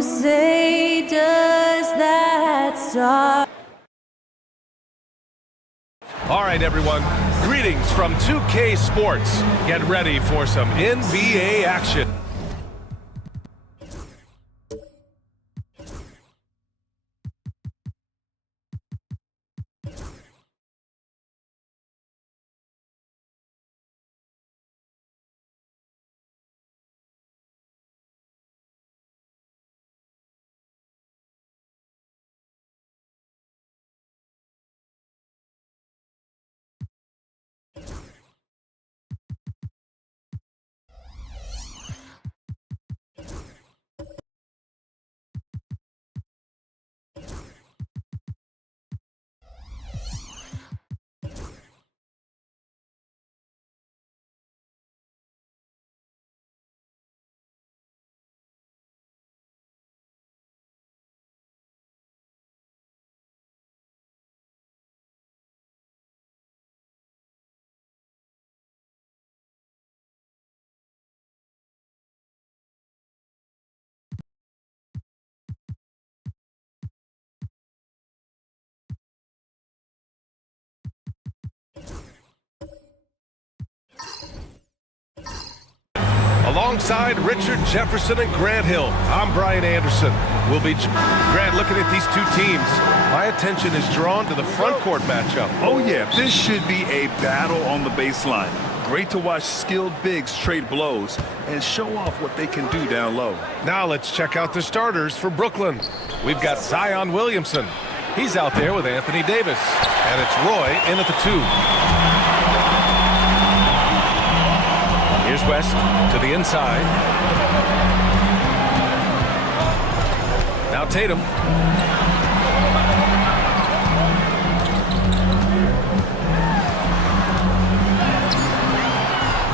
You say, does that start? All right, everyone. Greetings from 2K Sports. Get ready for some NBA action. Alongside Richard Jefferson and Grant Hill, I'm Brian Anderson. Grant, looking at these two teams, my attention is drawn to the front court matchup. Oh yeah, this should be a battle on the baseline. Great to watch skilled bigs trade blows and show off what they can do down low. Now let's check out the starters for Brooklyn. We've got Zion Williamson. He's out there with Anthony Davis. And it's Roy in at the 2. Here's West to the inside. Now Tatum.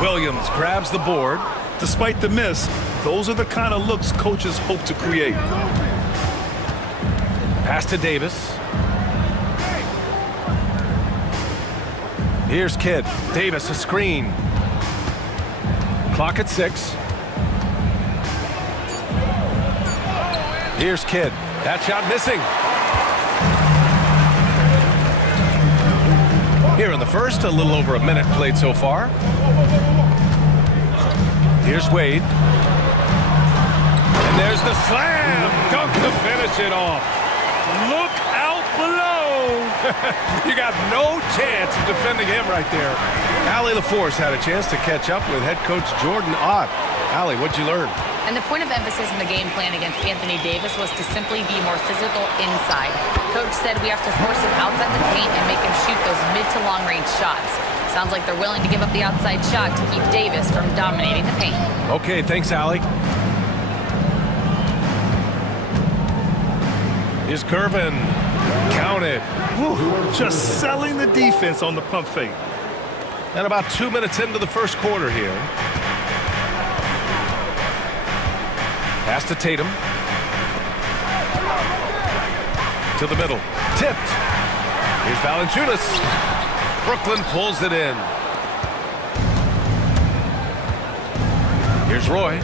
Williams grabs the board. Despite the miss, those are the kind of looks coaches hope to create. Pass to Davis. Here's Kidd. Davis a screen. Clock at 6. Here's Kidd. That shot missing. Here in the first, a little over a minute played so far. Here's Wade. And there's the slam. Dunk to finish it off. Look out below. You got no chance of defending him right there. Allie LaForce had a chance to catch up with head coach Jordan Ott. Allie, what'd you learn? And the point of emphasis in the game plan against Anthony Davis was to simply be more physical inside. Coach said we have to force him outside the paint and make him shoot those mid to long range shots. Sounds like they're willing to give up the outside shot to keep Davis from dominating the paint. Okay, thanks, Allie. Here's Curvin. Count it. Whew, just selling the defense on the pump fake. And about 2 minutes into the first quarter here. Pass to Tatum. To the middle. Tipped. Here's Valanciunas. Brooklyn pulls it in. Here's Roy.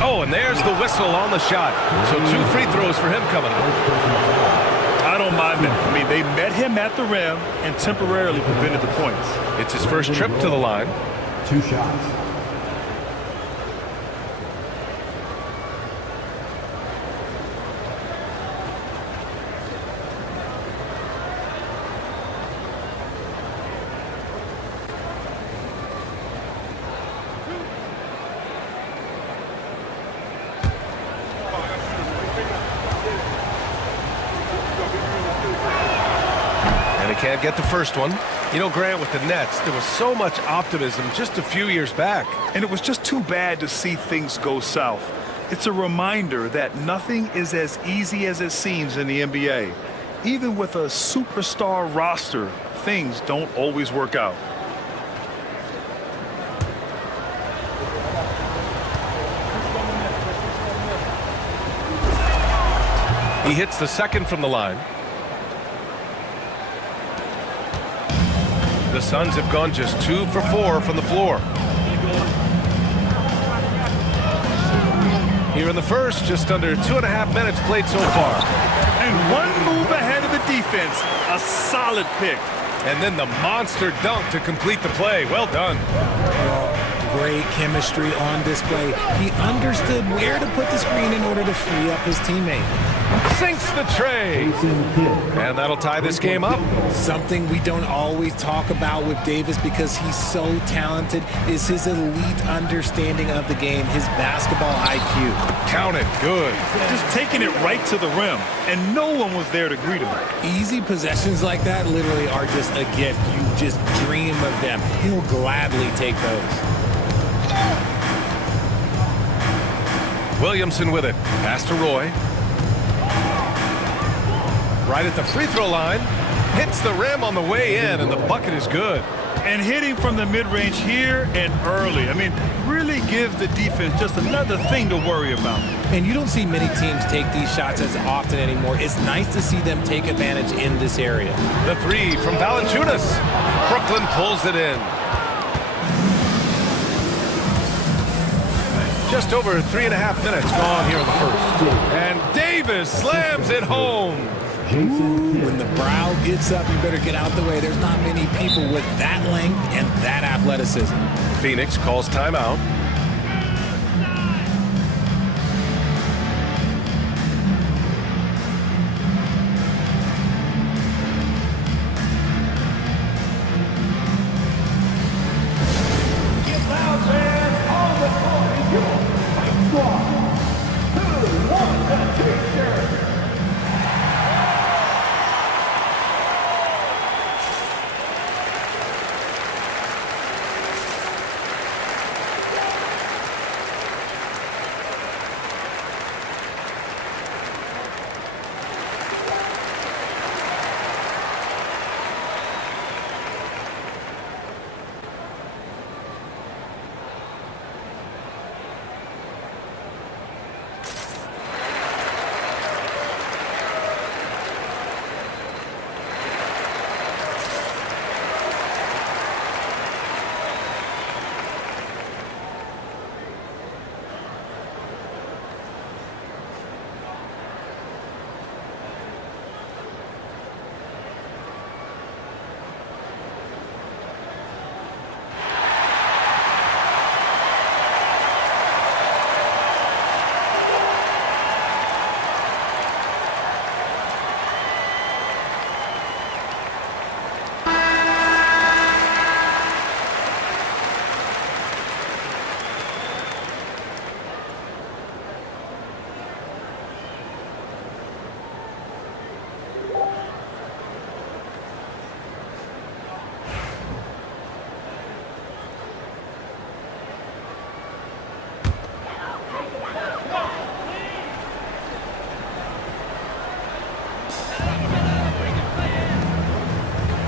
Oh, and there's the whistle on the shot. So 2 free throws for him coming up. I don't mind that. I mean, they met him at the rim and temporarily prevented the points. It's his first trip to the line. 2 shots. Can't get the first one. You know, Grant, with the Nets, there was so much optimism just a few years back. And it was just too bad to see things go south. It's a reminder that nothing is as easy as it seems in the NBA. Even with a superstar roster, things don't always work out. He hits the second from the line. The Suns have gone just 2 for 4 from the floor. Here in the first, just under 2.5 minutes played so far. And one move ahead of the defense. A solid pick. And then the monster dunk to complete the play. Well done. Great chemistry on display. He understood where to put the screen in order to free up his teammate. Sinks the tray. And that'll tie this game up. Something we don't always talk about with Davis because he's so talented is his elite understanding of the game, his basketball IQ. Count it. Good. Just taking it right to the rim, and no one was there to greet him. Easy possessions like that literally are just a gift. You just dream of them. He'll gladly take those. Williamson with it. Pass to Roy. Right at the free throw line. Hits the rim on the way in, and the bucket is good. And hitting from the mid-range here and early. I mean, really gives the defense just another thing to worry about. And you don't see many teams take these shots as often anymore. It's nice to see them take advantage in this area. The three from Valanciunas. Brooklyn pulls it in. Just over 3.5 minutes gone here in the first. And Davis slams it home. Ooh, when the brow gets up, you better get out the way. There's not many people with that length and that athleticism. Phoenix calls timeout.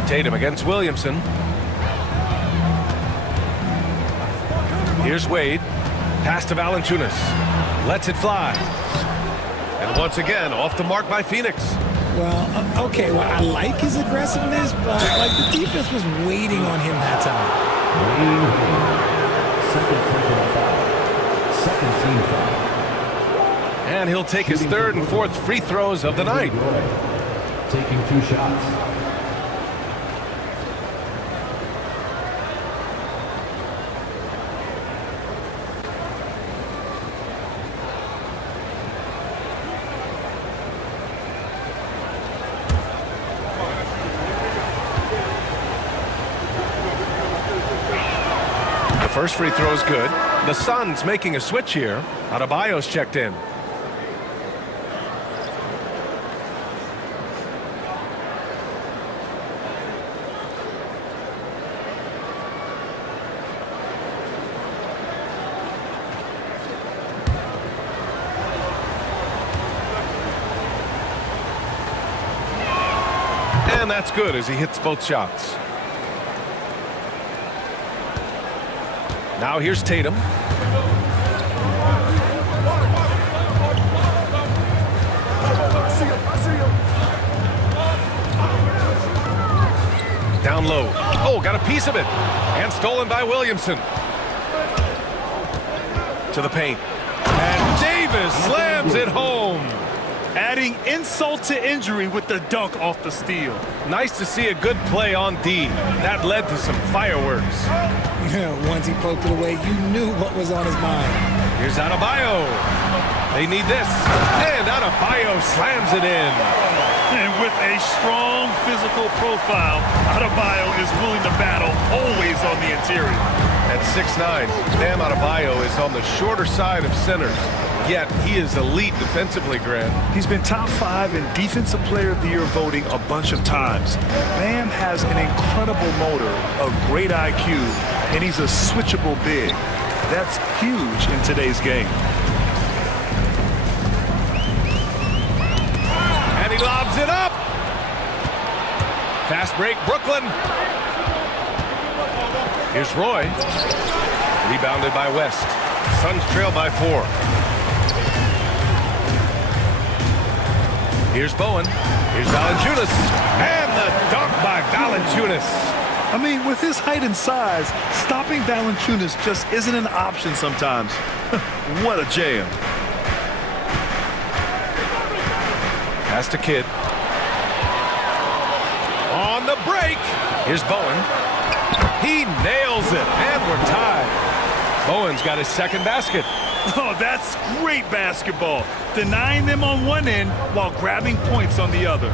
Tatum against Williamson. Here's Wade. Pass to Valanciunas. Lets it fly. And once again, off the mark by Phoenix. Well, okay, well, I like his aggressiveness, but like the defense was waiting on him that time. Second team foul. And he'll take his third and fourth free throws of the night. Taking 2 shots. First free throw is good. The Suns making a switch here. Adebayo's checked in. And that's good as he hits both shots. Now here's Tatum. Down low. Oh, got a piece of it. And stolen by Williamson. To the paint. And Davis slams it home. Adding insult to injury with the dunk off the steal. Nice to see a good play on D. That led to some fireworks. Once he poked it away, you knew what was on his mind. Here's Adebayo. They need this. And Adebayo slams it in. And with a strong physical profile, Adebayo is willing to battle, always on the interior. At 6'9", Bam Adebayo is on the shorter side of centers. Yet he is elite defensively, Grant. He's been top 5 in Defensive Player of the Year voting a bunch of times. Bam has an incredible motor, a great IQ, and he's a switchable big. That's huge in today's game. And he lobs it up. Fast break, Brooklyn. Here's Roy. Rebounded by West. Suns trail by 4. Here's Bowen. Here's Valanciunas. And the dunk by Valanciunas. I mean, with his height and size, stopping Valanciunas just isn't an option sometimes. What a jam. Pass to Kidd. On the break. Here's Bowen. He nails it, and we're tied. Bowen's got his second basket. Oh, that's great basketball. Denying them on one end while grabbing points on the other.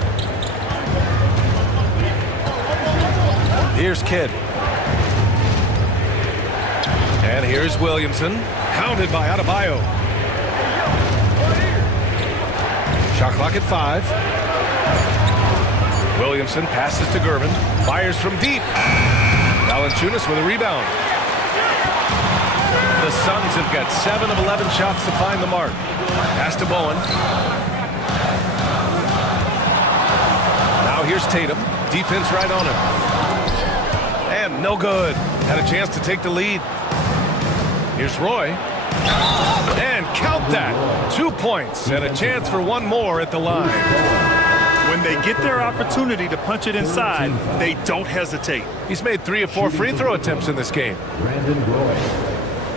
Here's Kidd. And here's Williamson. Hounded by Adebayo. Shot clock at 5. Williamson passes to Gervin. Fires from deep. Valanciunas with a rebound. The Suns have got 7 of 11 shots to find the mark. Pass to Bowen. Now here's Tatum. Defense right on him. And no good. Had a chance to take the lead. Here's Roy. And count that. 2 points and a chance for one more at the line. When they get their opportunity to punch it inside, they don't hesitate. He's made 3 or 4 free throw attempts in this game. Brandon Roy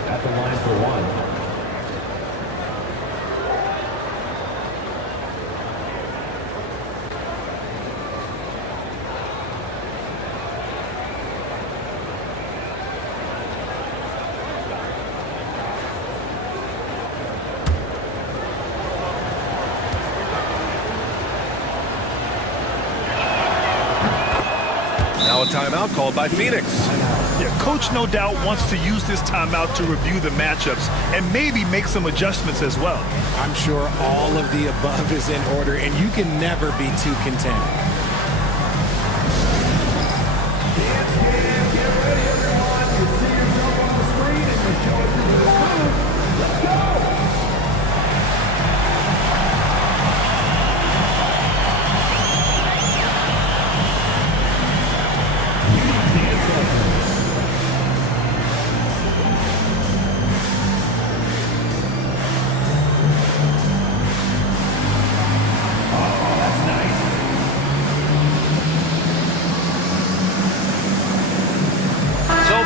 at the line for 1. Now a timeout called by Phoenix. Yeah, coach no doubt wants to use this timeout to review the matchups and maybe make some adjustments as well. I'm sure all of the above is in order, and you can never be too content.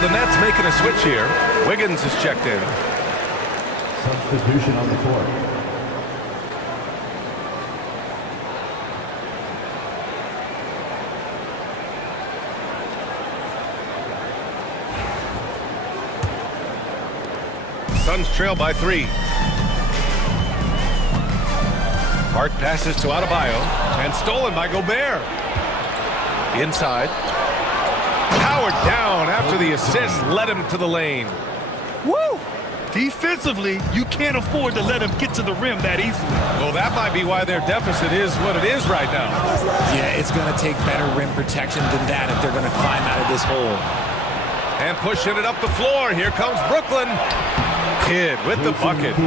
The Nets making a switch here. Wiggins is checked in. Substitution on the court. Suns trail by 3. Hart passes to Adebayo and stolen by Gobert. Inside. Powered down after the assist led him to the lane. Woo! Defensively, you can't afford to let him get to the rim that easily. Well, that might be why their deficit is what it is right now. Yeah, it's going to take better rim protection than that if they're going to climb out of this hole. And pushing it up the floor. Here comes Brooklyn. Kidd with the bucket.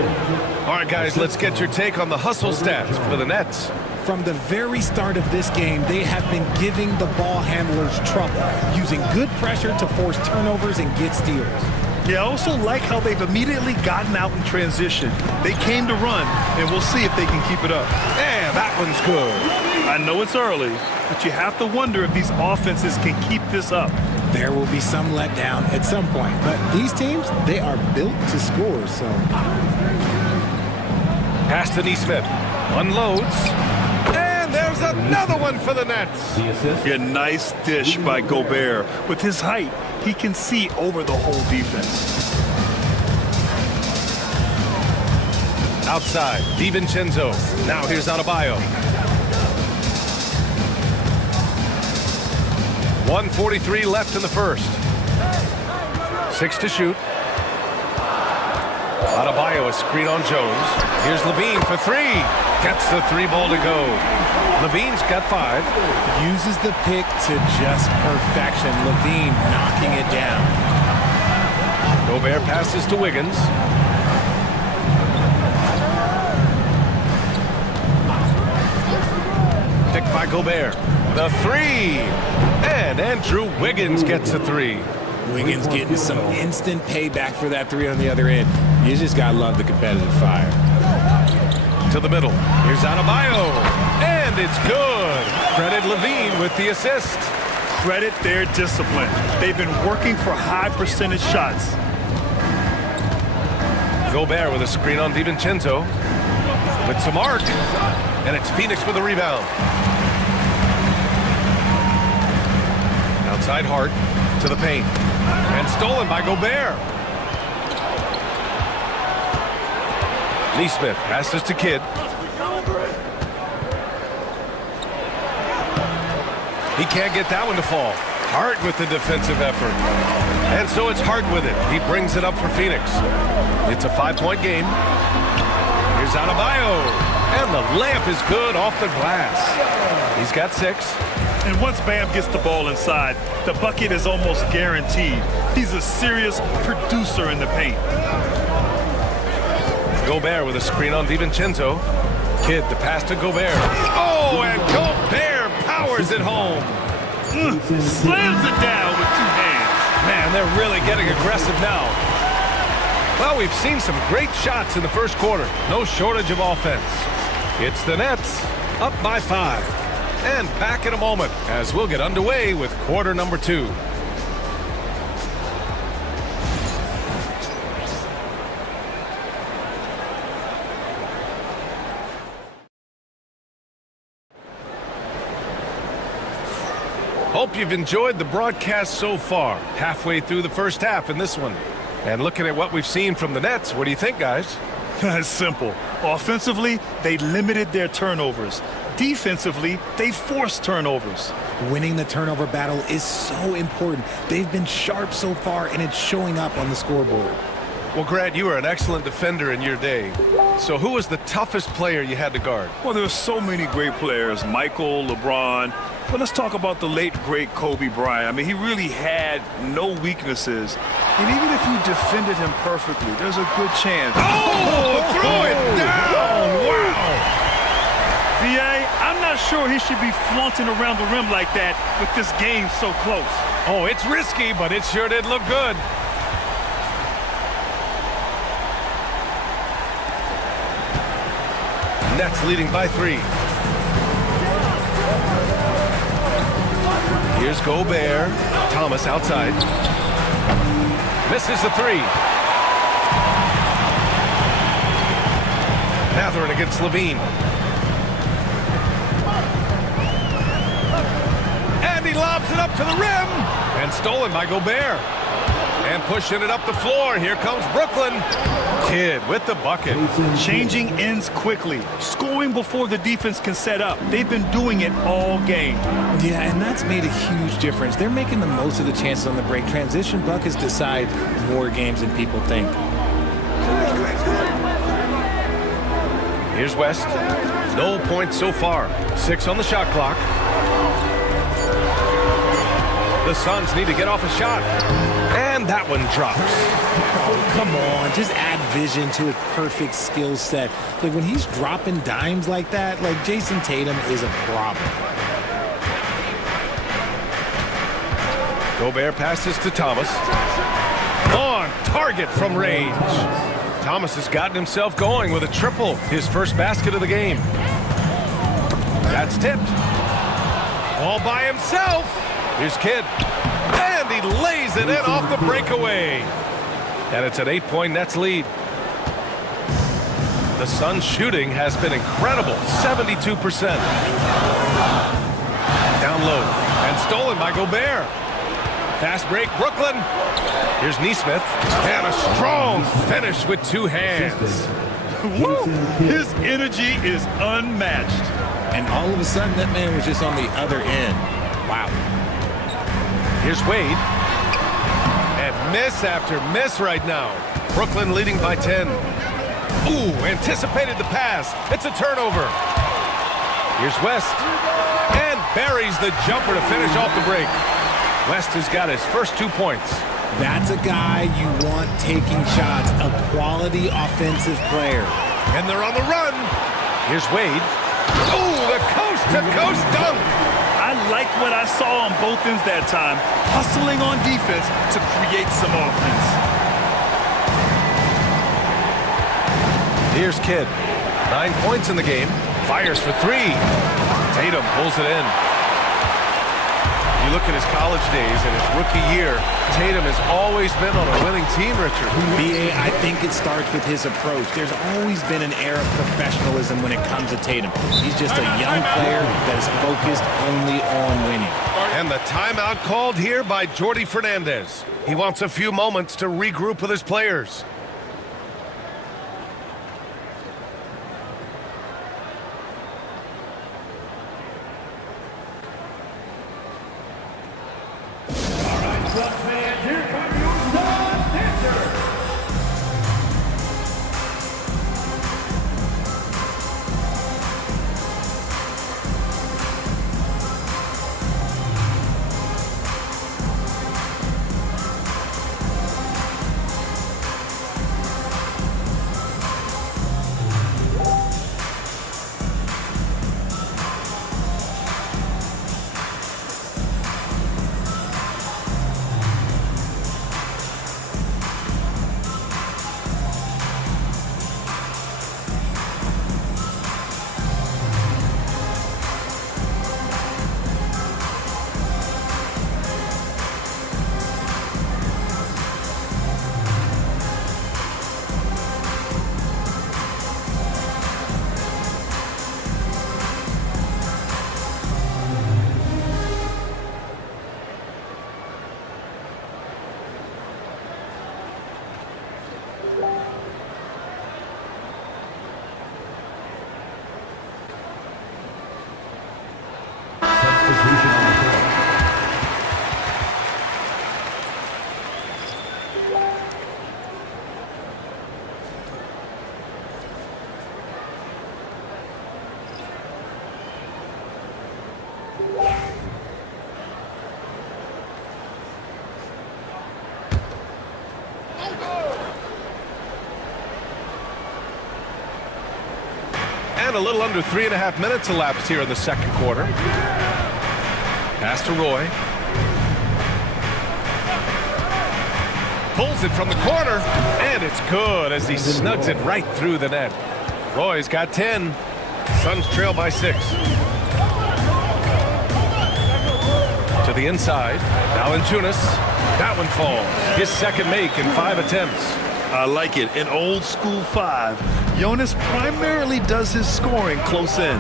All right, guys, let's get your take on the hustle stats for the Nets. From the very start of this game, they have been giving the ball handlers trouble, using good pressure to force turnovers and get steals. Yeah, I also like how they've immediately gotten out in transition. They came to run, and we'll see if they can keep it up. And that one's good. I know it's early, but you have to wonder if these offenses can keep this up. There will be some letdown at some point, but these teams, they are built to score, so... Pass to Neesmith. Unloads. And there's another one for the Nets. The assist. A nice dish by Gobert. With his height, he can see over the whole defense. Outside, DiVincenzo. Now here's Adebayo. 1:43 left in the first. 6 to shoot. Adebayo, a screen on Jones. Here's Levine for 3. Gets the 3-ball to go. Levine's got 5. Uses the pick to just perfection. Levine knocking it down. Gobert passes to Wiggins. Picked by Gobert. The 3. And Andrew Wiggins gets a 3. Wiggins getting some instant payback for that 3 on the other end. You just gotta love the competitive fire. To the middle. Here's Adebayo. And it's good. Credit Levine with the assist. Credit their discipline. They've been working for high percentage shots. Gobert with a screen on DiVincenzo. With some arc. And it's Phoenix with a rebound. Outside Hart to the paint. And stolen by Gobert. Neesmith passes to Kidd. He can't get that one to fall. Hart with the defensive effort. And so it's Hart with it. He brings it up for Phoenix. It's a 5-point game. Here's Adebayo. And the layup is good off the glass. He's got 6. And once Bam gets the ball inside, the bucket is almost guaranteed. He's a serious producer in the paint. Gobert with a screen on DiVincenzo. Kidd the pass to Gobert. Oh, and Gobert powers it home. Slams it down with 2 hands. Man, they're really getting aggressive now. Well, we've seen some great shots in the first quarter. No shortage of offense. It's the Nets up by 5. And back in a moment as we'll get underway with quarter number 2. Hope you've enjoyed the broadcast so far. Halfway through the first half in this one. And looking at what we've seen from the Nets, what do you think, guys? It's simple. Offensively, they limited their turnovers. Defensively, they forced turnovers. Winning the turnover battle is so important. They've been sharp so far, and it's showing up on the scoreboard. Well, Grant, you were an excellent defender in your day. So who was the toughest player you had to guard? Well, there are so many great players, Michael, LeBron. But let's talk about the late, great Kobe Bryant. I mean, he really had no weaknesses. And even if you defended him perfectly, there's a good chance. Oh, throw it down! Wow! B.A., I'm not sure he should be flaunting around the rim like that with this game so close. Oh, it's risky, but it sure did look good. Nets leading by 3. Here's Gobert. Thomas outside. Misses the 3. Mathurin against Levine. And he lobs it up to the rim. And stolen by Gobert. And pushing it up the floor. Here comes Brooklyn. Kidd with the bucket. Changing ends quickly. Scoring before the defense can set up. They've been doing it all game. Yeah, and that's made a huge difference. They're making the most of the chances on the break. Transition buckets decide more games than people think. Here's West. No points so far. 6 on the shot clock. The Suns need to get off a shot. And that one drops. Oh, come on. Just add vision to his perfect skill set. Like, when he's dropping dimes like that, like, Jason Tatum is a problem. Gobert passes to Thomas. On target from range. Thomas has gotten himself going with a triple. His first basket of the game. That's tipped. All by himself. Here's Kidd. And he lays it in off the breakaway. And it's an 8-point Nets lead. The Suns' shooting has been incredible, 72%. Down low, and stolen by Gobert. Fast break, Brooklyn. Here's Nesmith, and a strong finish with two hands. Woo! His energy is unmatched. And all of a sudden, that man was just on the other end. Wow. Here's Wade. And miss after miss right now. Brooklyn leading by 10. Ooh, anticipated the pass. It's a turnover. Here's West. And buries the jumper to finish off the break. West has got his first 2 points. That's a guy you want taking shots, a quality offensive player. And they're on the run. Here's Wade. Ooh, the coast-to-coast dunk. I like what I saw on both ends that time, hustling on defense to create some offense. Here's Kidd. 9 points in the game. Fires for 3. Tatum pulls it in. You look at his college days and his rookie year, Tatum has always been on a winning team, Richard. B.A., I think it starts with his approach. There's always been an air of professionalism when it comes to Tatum. He's just a young player that is focused only on winning. And the timeout called here by Jordi Fernandez. He wants a few moments to regroup with his players. And a little under 3.5 minutes elapsed here in the second quarter. Pass to Roy. Pulls it from the corner, and it's good as he snugs it right through the net. Roy's got 10. Suns trail by 6. To the inside. Valanciunas. That one falls. His second make in 5 attempts. I like it. An old school 5. Jonas primarily does his scoring close in.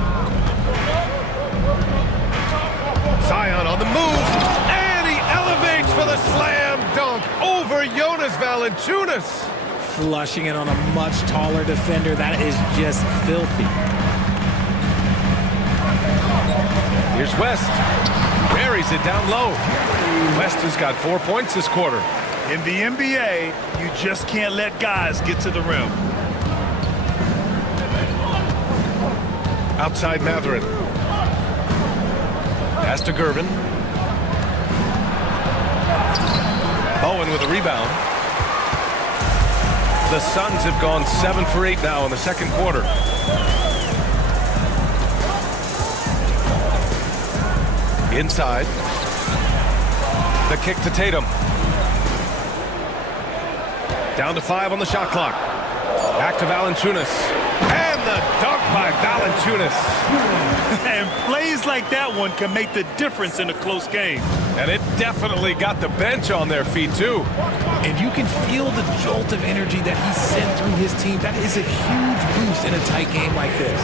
Zion on the move, and he elevates for the slam dunk over Jonas Valanciunas. Flushing it on a much taller defender. That is just filthy. Here's West. Buries it down low. West has got 4 points this quarter. In the NBA, you just can't let guys get to the rim. Outside Matherin. Pass to Gervin. Bowen with a rebound. The Suns have gone 7 for 8 now in the second quarter. Inside. The kick to Tatum. Down to 5 on the shot clock. Back to Valanciunas. And the dunk by Valanciunas. And plays like that one can make the difference in a close game. And it definitely got the bench on their feet, too. And you can feel the jolt of energy that he sent through his team. That is a huge boost in a tight game like this.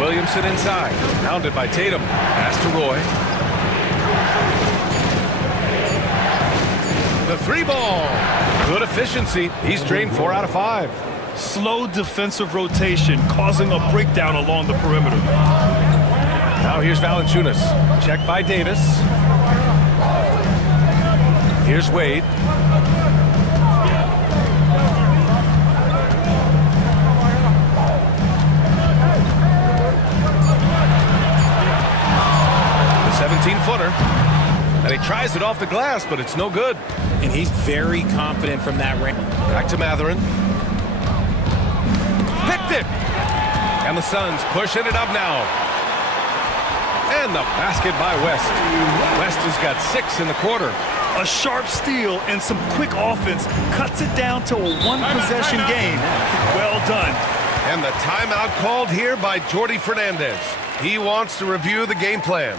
Williamson inside. Pounded by Tatum. Pass to Roy. The three ball. Good efficiency. He's drained 4 out of 5. Slow defensive rotation causing a breakdown along the perimeter. Now here's Valanciunas. Checked by Davis. Here's Wade. The 17-footer. And he tries it off the glass, but it's no good. And he's very confident from that range. Back to Matherin. Picked it. And the Suns pushing it up now. And the basket by West. West has got 6 in the quarter. A sharp steal and some quick offense cuts it down to a one-possession game. Well done. And the timeout called here by Jordi Fernandez. He wants to review the game plan.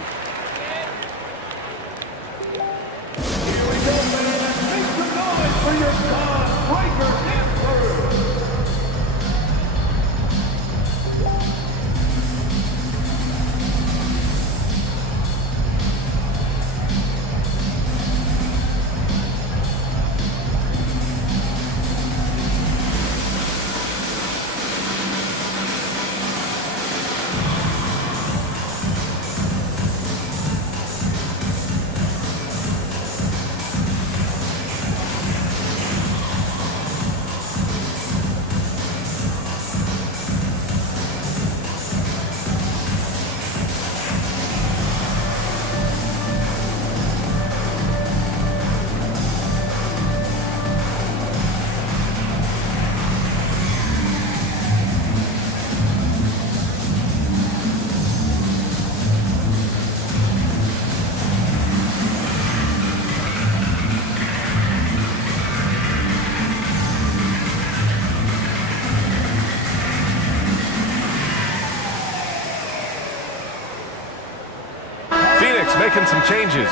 Making some changes.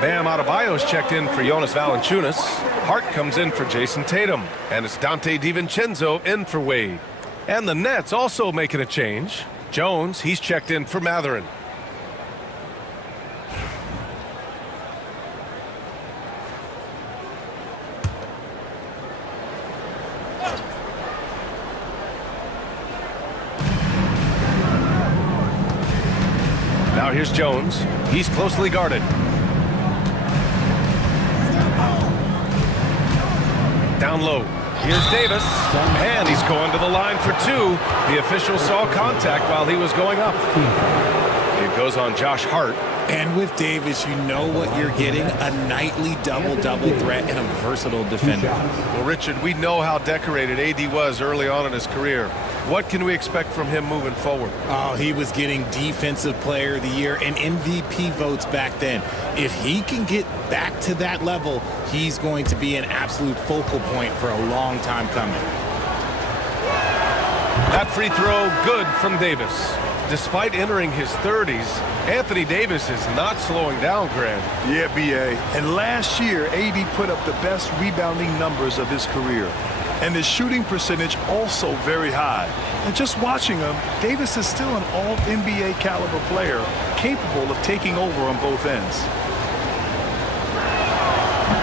Bam Adebayo's checked in for Jonas Valanciunas. Hart comes in for Jason Tatum. And it's Dante DiVincenzo in for Wade. And the Nets also making a change. Jones, he's checked in for Matherin. Now here's Jones. He's closely guarded. Down low. Here's Davis. And he's going to the line for 2. The official saw contact while he was going up. It goes on Josh Hart. And with Davis, you know what you're getting. A nightly double-double threat and a versatile defender. Well, Richard, we know how decorated AD was early on in his career. What can we expect from him moving forward? Oh, he was getting Defensive Player of the Year and MVP votes back then. If he can get back to that level, he's going to be an absolute focal point for a long time coming. That free throw, good from Davis. Despite entering his 30s, Anthony Davis is not slowing down, Grant. Yeah, B.A. And last year, AD put up the best rebounding numbers of his career. And his shooting percentage also very high. And just watching him, Davis is still an all-NBA caliber player, capable of taking over on both ends.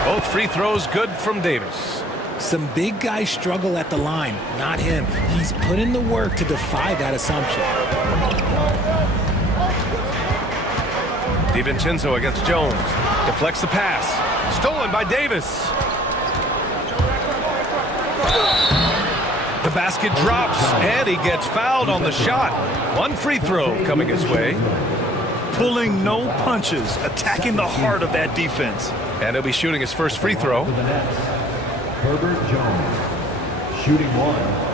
Both free throws good from Davis. Some big guys struggle at the line, not him. He's put in the work to defy that assumption. DiVincenzo against Jones. Deflects the pass. Stolen by Davis. The basket drops, and he gets fouled on the shot. One free throw coming his way. Pulling no punches, attacking the heart of that defense. And he'll be shooting his first free throw. Herbert Jones, shooting 1.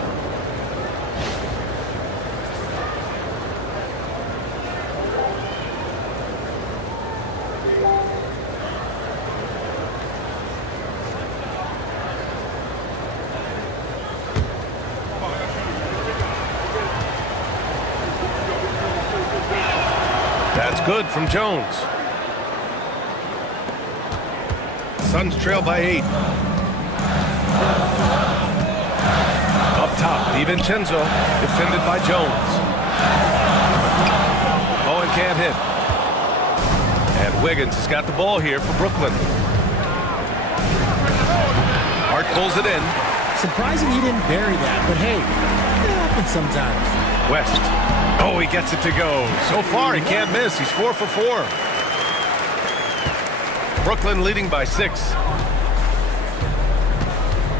That's good from Jones. Suns trail by 8. Up top, DiVincenzo, defended by Jones. Bowen can't hit. And Wiggins has got the ball here for Brooklyn. Hart pulls it in. Surprising he didn't bury that, but hey, it happens sometimes. West. Oh, he gets it to go. So far, he can't miss. He's 4 for 4. Brooklyn leading by 6.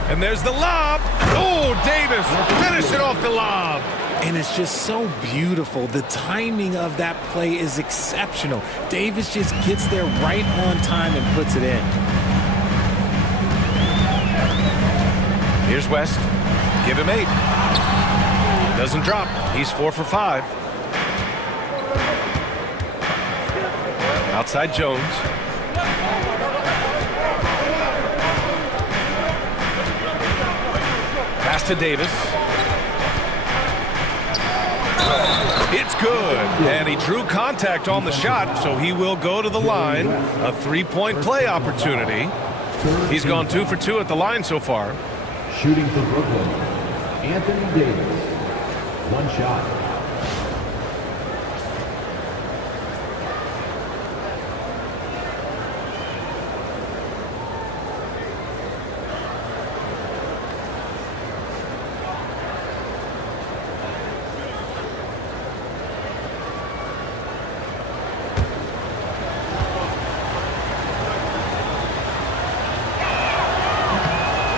And there's the lob. Oh, Davis finishing off the lob. And it's just so beautiful. The timing of that play is exceptional. Davis just gets there right on time and puts it in. Here's West. Give him 8. Doesn't drop. He's 4 for 5. Outside Jones. Pass to Davis. It's good. And he drew contact on the shot, so he will go to the line. A 3-point play opportunity. He's gone 2 for 2 at the line so far. Shooting for Brooklyn, Anthony Davis. 1 shot.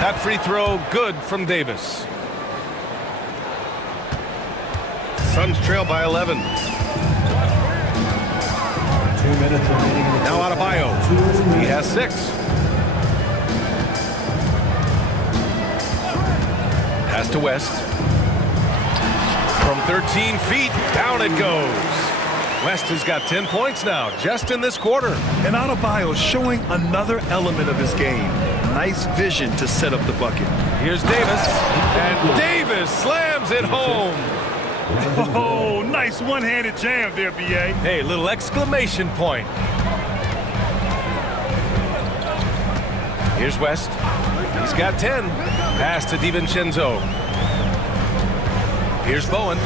That free throw good from Davis. Suns trail by 11. 2 minutes remaining. Now Adebayo. He has 6. Pass to West. From 13 feet, down it goes. West has got 10 points now, just in this quarter. And Adebayo showing another element of his game. Nice vision to set up the bucket. Here's Davis, and Davis slams it home. Oh, nice one-handed jam there, B.A. Hey, little exclamation point. Here's West. He's got 10. Pass to DiVincenzo. Here's Bowen.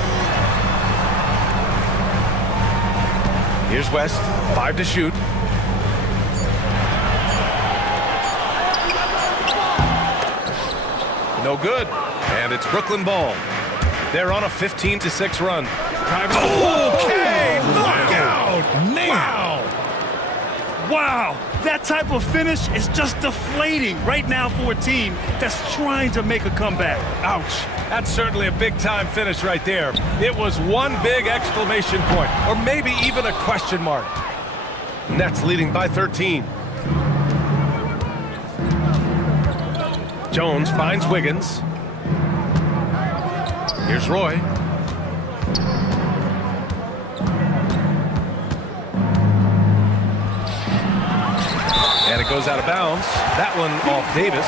Here's West. 5 to shoot. No good. And it's Brooklyn ball. They're on a 15-6 run. Okay, knockout! Wow! Wow! That type of finish is just deflating right now for a team that's trying to make a comeback. Ouch. That's certainly a big-time finish right there. It was one big exclamation point, or maybe even a question mark. Nets leading by 13. Jones finds Wiggins. Here's Roy. And it goes out of bounds. That one off Davis.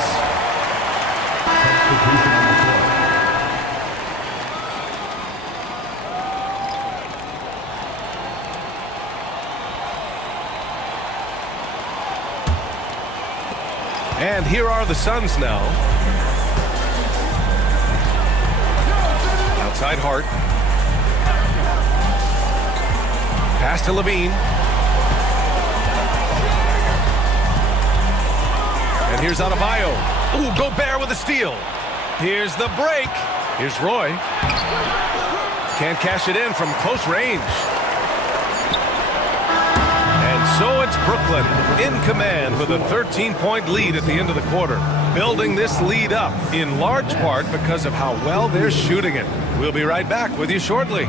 And here are the Suns now. Outside Hart. Pass to Levine. And here's Adebayo. Ooh, Gobert with a steal. Here's the break. Here's Roy. Can't cash it in from close range. And so it's Brooklyn in command with a 13-point lead at the end of the quarter. Building this lead up in large part because of how well they're shooting it. We'll be right back with you shortly.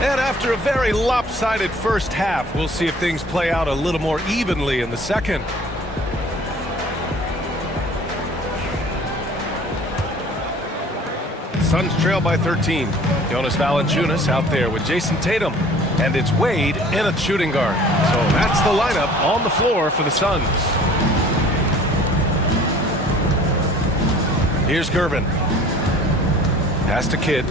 And after a very lopsided first half, we'll see if things play out a little more evenly in the second. Suns trail by 13. Jonas Valanciunas out there with Jason Tatum. And it's Wade in a shooting guard. So that's the lineup on the floor for the Suns. Here's Gervin. Pass to Kidd.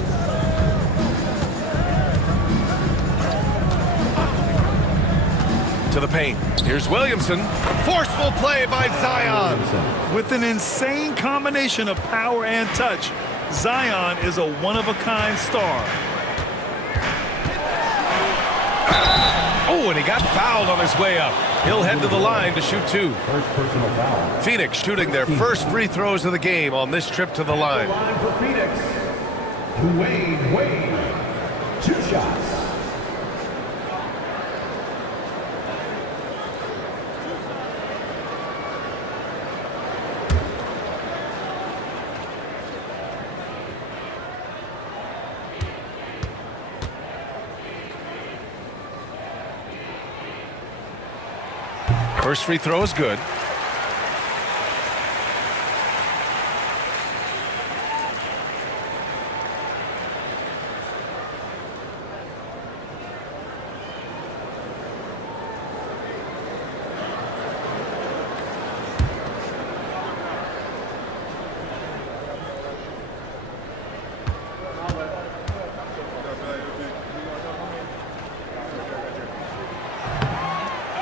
To the paint. Here's Williamson. Forceful play by Zion. With an insane combination of power and touch, Zion is a one-of-a-kind star. Oh, and he got fouled on his way up. He'll head to the line to shoot two. First personal foul. Phoenix shooting their first free throws of the game on this trip to the line. Line for Phoenix. Wade. 2 shots. First free throw is good.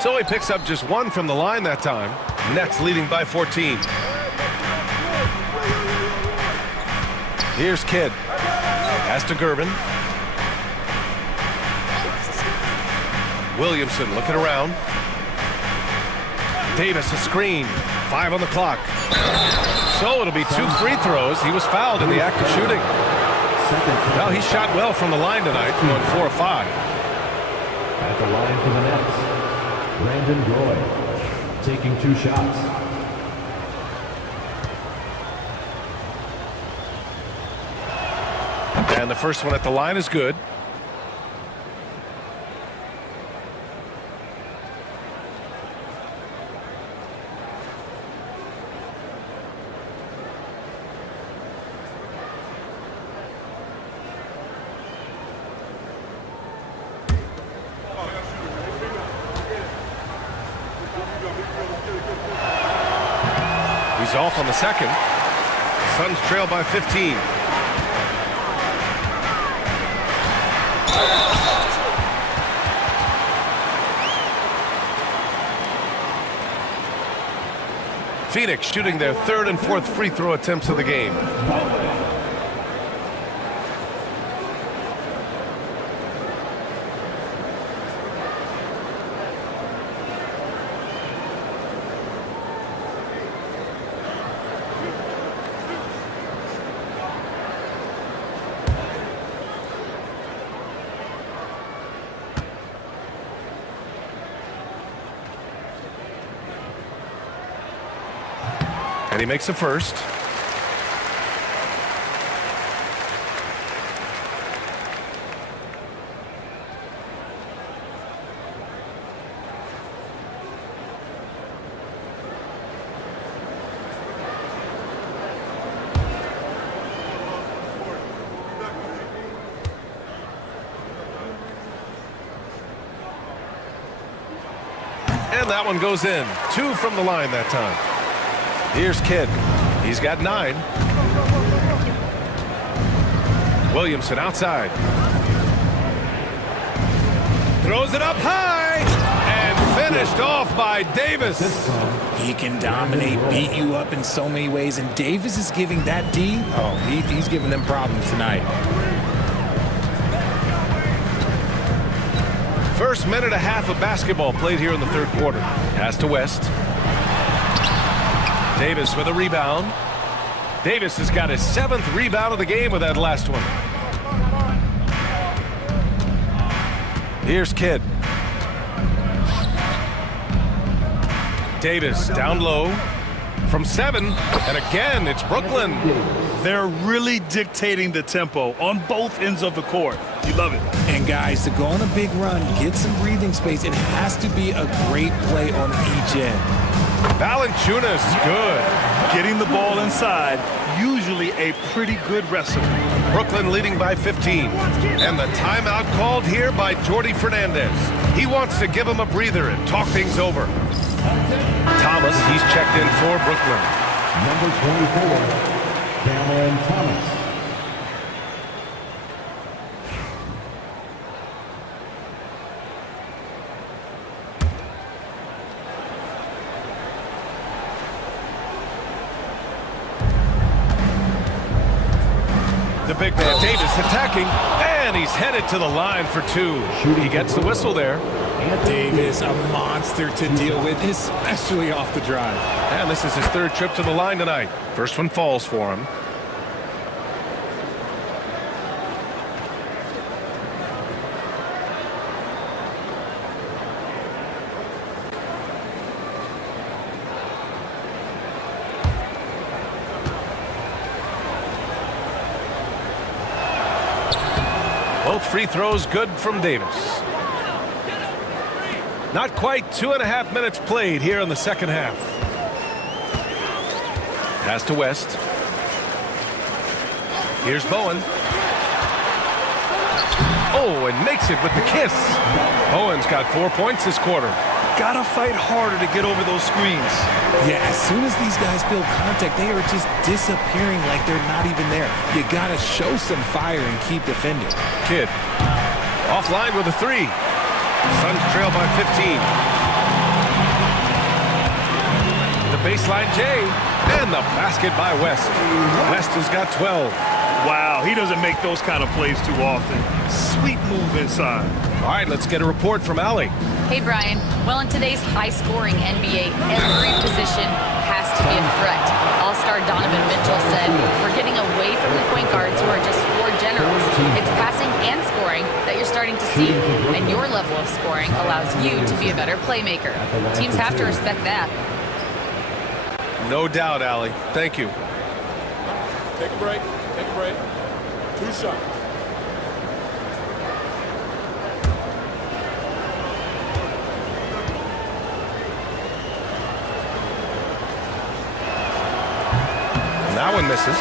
So he picks up just one from the line that time. Nets leading by 14. Here's Kidd. Pass to Gervin. Williamson looking around. Davis a screen. 5 on the clock. So it'll be 2 free throws. He was fouled in the act of shooting. Now he shot well from the line tonight, going 4 of 5. At the line for the Nets, Brandon Roy, taking 2 shots. And the first one at the line is good. He's off on the second. Suns trail by 15. Phoenix shooting their 3rd and 4th free throw attempts of the game. And he makes the first. And that one goes in. 2 from the line that time. Here's Kidd. He's got 9. Williamson outside. Throws it up high. And finished off by Davis. He can dominate, beat you up in so many ways. And Davis is giving that D. Oh, he's giving them problems tonight. First minute and a half of basketball played here in the 3rd quarter. Pass to West. Davis with a rebound. Davis has got his 7th rebound of the game with that last one. Here's Kidd. Davis down low. From 7, and again, it's Brooklyn. They're really dictating the tempo on both ends of the court. You love it. And guys, to go on a big run, get some breathing space, it has to be a great play on each end. Valanciunas, good. Getting the ball inside, usually a pretty good recipe. Brooklyn leading by 15. And the timeout called here by Jordi Fernandez. He wants to give him a breather and talk things over. Thomas, he's checked in for Brooklyn. Number 24, Cameron Thomas. The big man Davis attacking, and he's headed to the line for 2. He gets the whistle there. Davis, a monster to deal with, especially off the drive. And this is his 3rd trip to the line tonight. First one falls for him. Both free throws good from Davis. Not quite 2.5 minutes played here in the second half. Pass to West. Here's Bowen. Oh, and makes it with the kiss. Bowen's got 4 points this quarter. Gotta fight harder to get over those screens. Yeah, as soon as these guys feel contact, they are just disappearing like they're not even there. You gotta show some fire and keep defending. Kidd offline with a 3. Suns trail by 15. The baseline J, and the basket by West. West has got 12. Wow, he doesn't make those kind of plays too often. Sweet move inside. All right, let's get a report from Allie. Hey, Brian. Well, in today's high-scoring NBA, every position has to be a threat. All-star Donovan Mitchell said, "We're getting away from the point guards who are just floor generals. It's passing and scoring that you're starting to see, and your level of scoring allows you to be a better playmaker. Teams have to respect that." No doubt, Allie. Thank you. Take a break. Take a break. 2 shots. That one misses.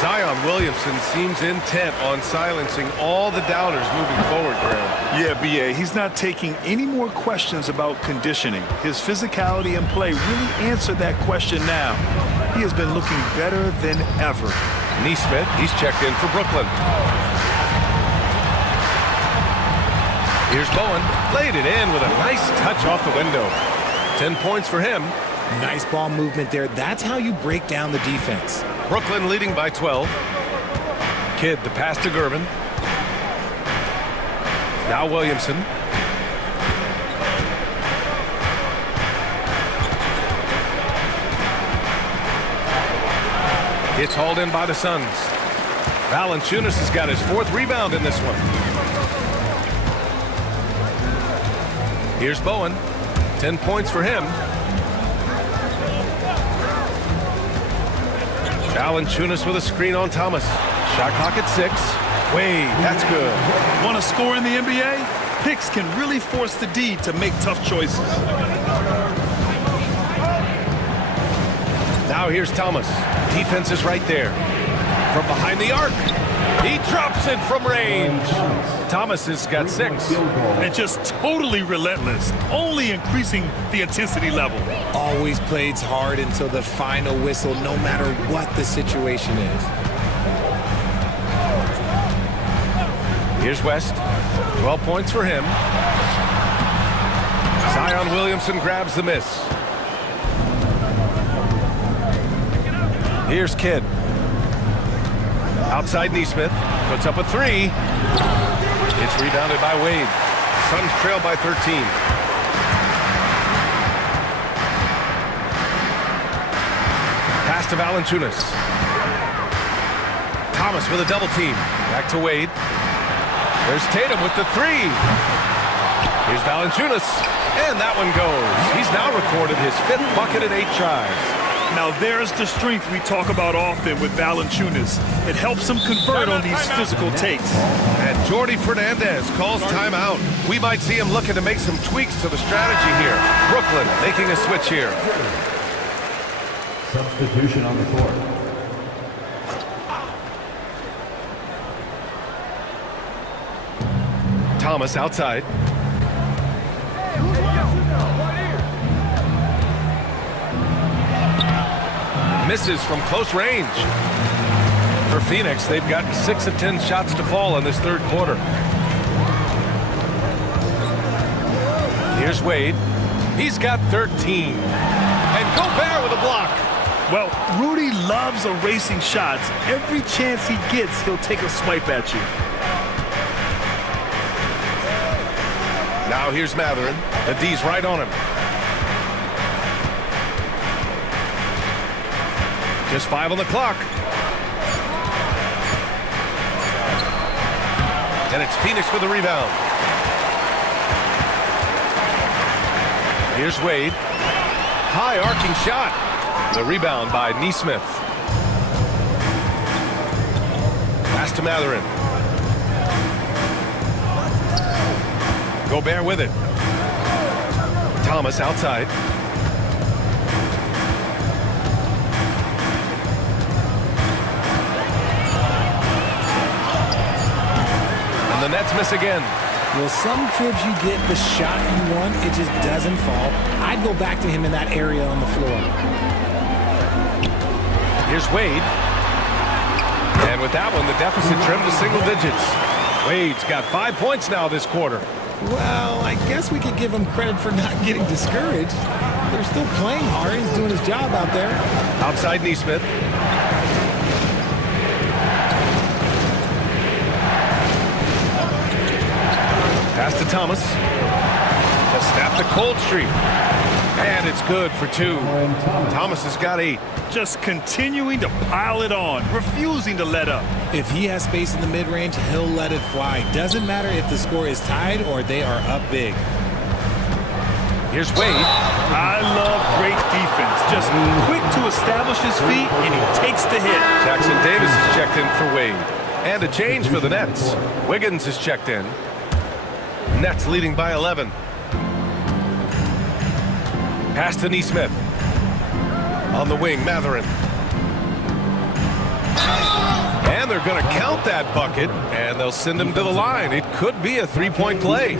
Zion Williamson seems intent on silencing all the doubters moving forward, Graham. Yeah, B.A., he's not taking any more questions about conditioning. His physicality and play really answered that question now. He has been looking better than ever. Nesmith, he's checked in for Brooklyn. Here's Bowen. Laid it in with a nice touch off the window. 10 points for him. Nice ball movement there. That's how you break down the defense. Brooklyn leading by 12. Kidd, the pass to Gervin. Now Williamson. It's hauled in by the Suns. Valanciunas has got his 4th rebound in this one. Here's Bowen. 10 points for him. Valanciunas with a screen on Thomas. Shot clock at 6. Wade, that's good. Want to score in the NBA? Picks can really force the D to make tough choices. Now here's Thomas. Defense is right there. From behind the arc. He drops it from range. Thomas has got 6. And just totally relentless, only increasing the intensity level. Always plays hard until the final whistle, no matter what the situation is. Here's West. 12 points for him. Zion Williamson grabs the miss. Here's Kidd. Outside Nesmith. Puts up a 3. It's rebounded by Wade. Suns trail by 13. Pass to Valanciunas. Thomas with a double team. Back to Wade. There's Tatum with the 3. Here's Valanciunas. And that one goes. He's now recorded his 5th bucket in 8 tries. Now there's the strength we talk about often with Valanciunas. It helps him convert on these physical takes. And Jordy Fernandez calls timeout. We might see him looking to make some tweaks to the strategy here. Brooklyn making a switch here. Substitution on the court. Thomas outside. Misses from close range. For Phoenix, they've gotten 6 of 10 shots to fall in this third quarter. Here's Wade. He's got 13. And Gobert with a block. Well, Rudy loves erasing shots. Every chance he gets, he'll take a swipe at you. Now here's Matherin. The D's right on him. Just 5 on the clock. And it's Phoenix with the rebound. Here's Wade. High arcing shot. The rebound by Nesmith. Pass to Matherin. Gobert with it. Thomas outside. And the Nets miss again. Well, some trips you get the shot you want, it just doesn't fall. I'd go back to him in that area on the floor. Here's Wade. And with that one, the deficit trimmed to single digits. Wade's got 5 points now this quarter. Well, I guess we could give him credit for not getting discouraged. They're still playing hard. He's doing his job out there. Outside Nesmith. Pass to Thomas. To snap the cold streak. And it's good for 2. Thomas has got 8. Just continuing to pile it on, refusing to let up. If he has space in the mid-range, he'll let it fly. Doesn't matter if the score is tied or they are up big. Here's Wade. I love great defense. Just quick to establish his feet, and he takes the hit. Jackson Davis is checked in for Wade. And a change for the Nets. Wiggins is checked in. Nets leading by 11. Pass to Nesmith. On the wing, Matherin. And they're going to count that bucket, and they'll send him to the line. It could be a 3-point play.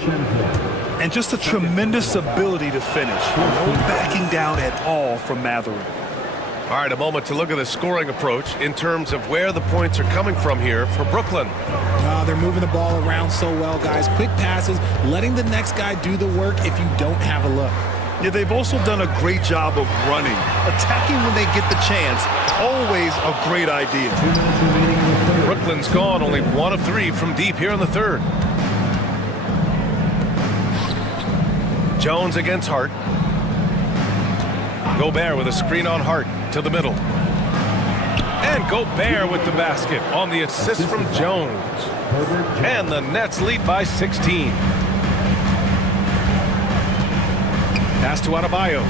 And just a tremendous ability to finish. No backing down at all from Matherin. All right, a moment to look at the scoring approach in terms of where the points are coming from here for Brooklyn. They're moving the ball around so well, guys. Quick passes, letting the next guy do the work if you don't have a look. Yeah, they've also done a great job of running. Attacking when they get the chance, always a great idea. Brooklyn's gone only 1 of 3 from deep here in the third. Jones against Hart. Gobert with a screen on Hart to the middle. And Gobert with the basket on the assist from Jones. And the Nets lead by 16. Pass to Adebayo.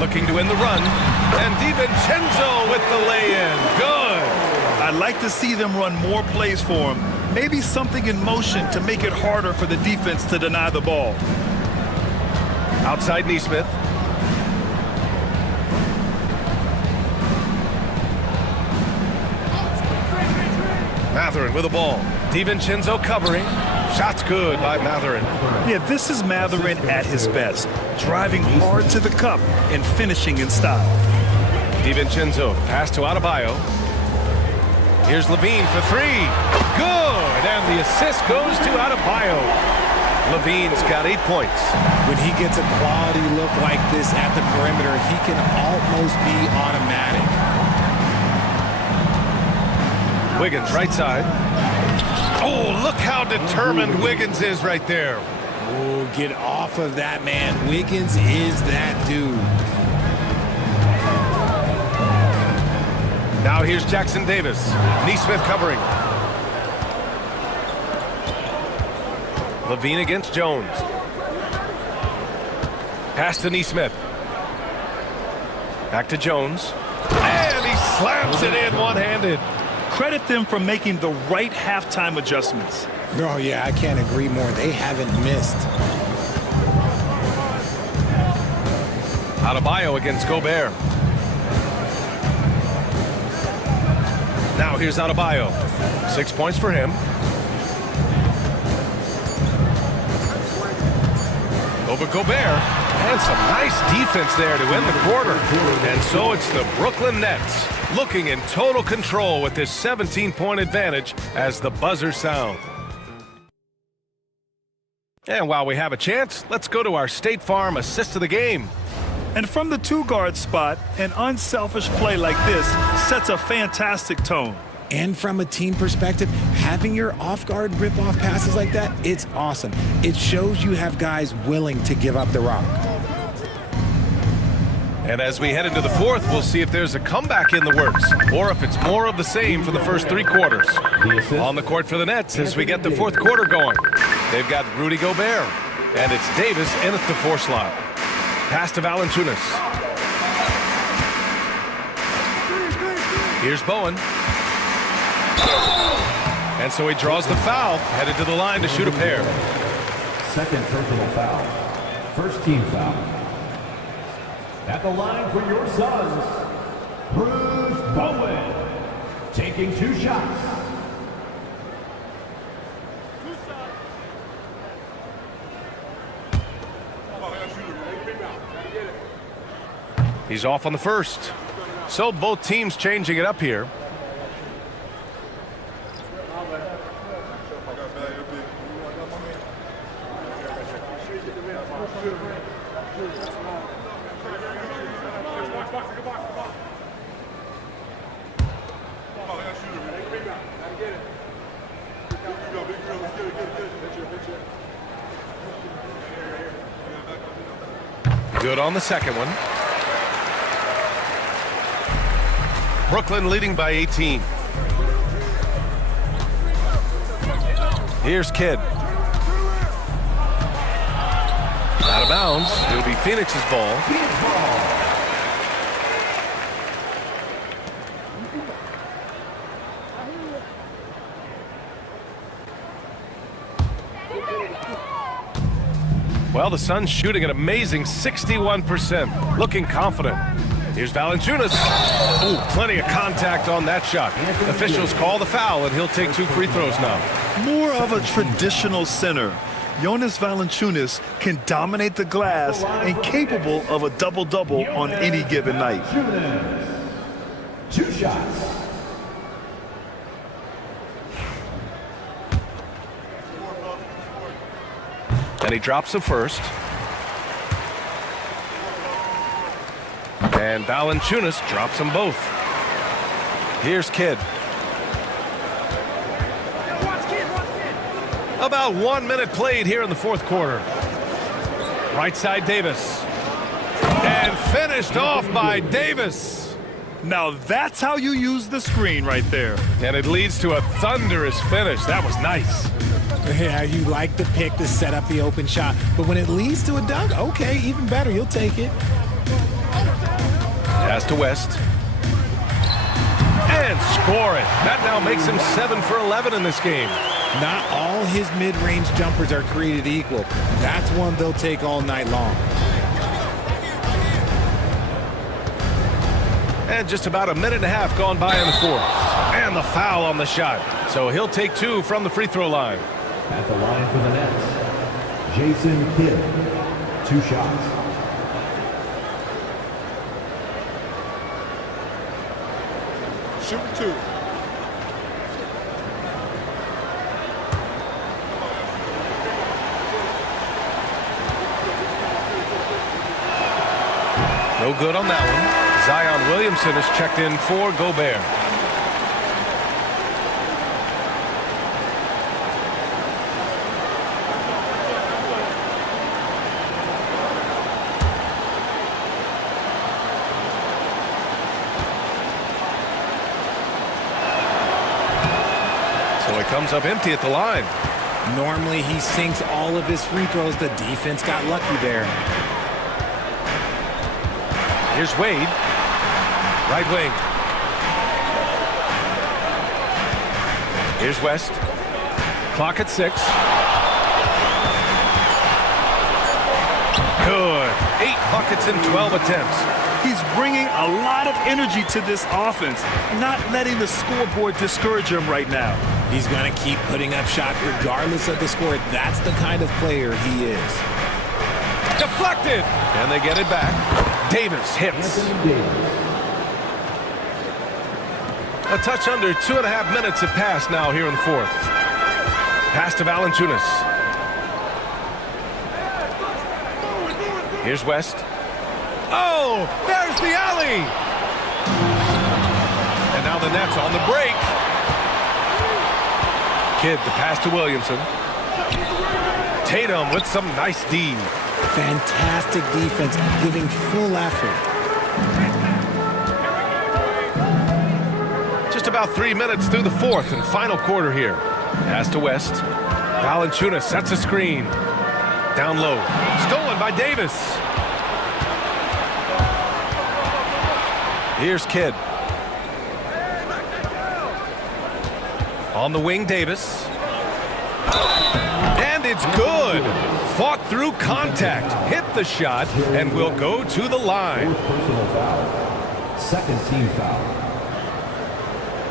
Looking to win the run. And DiVincenzo with the lay-in. Good. I'd like to see them run more plays for him. Maybe something in motion to make it harder for the defense to deny the ball. Outside Nesmith. Matherin with the ball. DiVincenzo covering. Shot's good by Matherin. Yeah, this is Matherin at his best. Driving hard to the cup and finishing in style. DiVincenzo pass to Adebayo. Here's Levine for 3. Good! And the assist goes to Adebayo. Levine's got 8 points. When he gets a quality look like this at the perimeter, he can almost be automatic. Wiggins right side. Oh, look how determined Wiggins is right there. Oh, get off of that, man. Wiggins is that dude. Now here's Jackson Davis. Nesmith covering. Levine against Jones. Pass to Nesmith. Back to Jones. And he slams it in one-handed. Credit them for making the right halftime adjustments. Oh, yeah, I can't agree more. They haven't missed. Adebayo against Gobert. Now here's Adebayo. 6 points for him. Over Gobert. And some nice defense there to end the quarter. And so it's the Brooklyn Nets looking in total control with this 17-point advantage as the buzzer sounds. And while we have a chance, let's go to our State Farm assist of the game. And from the two-guard spot, an unselfish play like this sets a fantastic tone. And from a team perspective, having your off-guard rip-off passes like that, it's awesome. It shows you have guys willing to give up the rock. And as we head into the fourth, we'll see if there's a comeback in the works or if it's more of the same for the first 3 quarters. On the court for the Nets as we get the fourth quarter going. They've got Rudy Gobert, and it's Davis in at the 4 slot. Pass to Valanciunas. Here's Bowen. And so he draws the foul, headed to the line to shoot a pair. Second personal foul. First team foul. At the line for your Suns, Bruce Bowen, taking 2 shots. He's off on the first. So both teams changing it up here. Good on the second one. Brooklyn leading by 18. Here's Kidd. Out of bounds. It'll be Phoenix's ball. Well, the Suns shooting an amazing 61%. Looking confident. Here's Valanciunas. Ooh, plenty of contact on that shot. Officials call the foul, and he'll take 2 free throws now. More of a traditional center. Jonas Valanciunas can dominate the glass and capable of a double-double on any given night. 2 shots. And he drops the first. And Valanciunas drops them both. Here's Kidd. About 1 minute played here in the fourth quarter. Right side Davis. And finished off by Davis. Now that's how you use the screen right there. And it leads to a thunderous finish. That was nice. Yeah, you like the pick to set up the open shot, but when it leads to a dunk, okay, even better, you'll take it. Pass to West. And score it. That now makes him 7 for 11 in this game. Not all his mid-range jumpers are created equal. That's one they'll take all night long. And just about a minute and a half gone by in the fourth. And the foul on the shot. So he'll take 2 from the free throw line. At the line for the Nets, Jason Kidd, 2 shots. Shoot 2. No good on that one. Zion Williamson is checked in for Gobert. So he comes up empty at the line. Normally he sinks all of his free throws. The defense got lucky there. Here's Wade. Right wing. Here's West. Clock at 6. Good. 8 buckets in 12 attempts. He's bringing a lot of energy to this offense, not letting the scoreboard discourage him right now. He's going to keep putting up shots regardless of the score. That's the kind of player he is. Deflected. And they get it back. Davis hits. A touch under 2.5 minutes have passed now here in the fourth. Pass to Valanciunas. Here's West. Oh, there's the alley. And now the Nets on the break. Kidd, the pass to Williamson. Tatum with some nice D. Fantastic defense, giving full effort. Just about 3 minutes through the fourth and final quarter here. Pass to West. Valanciunas sets a screen. Down low. Stolen by Davis. Here's Kidd. On the wing, Davis. And it's good. Fought through contact. Hit the shot and will go to the line. Fourth personal foul. Second team foul.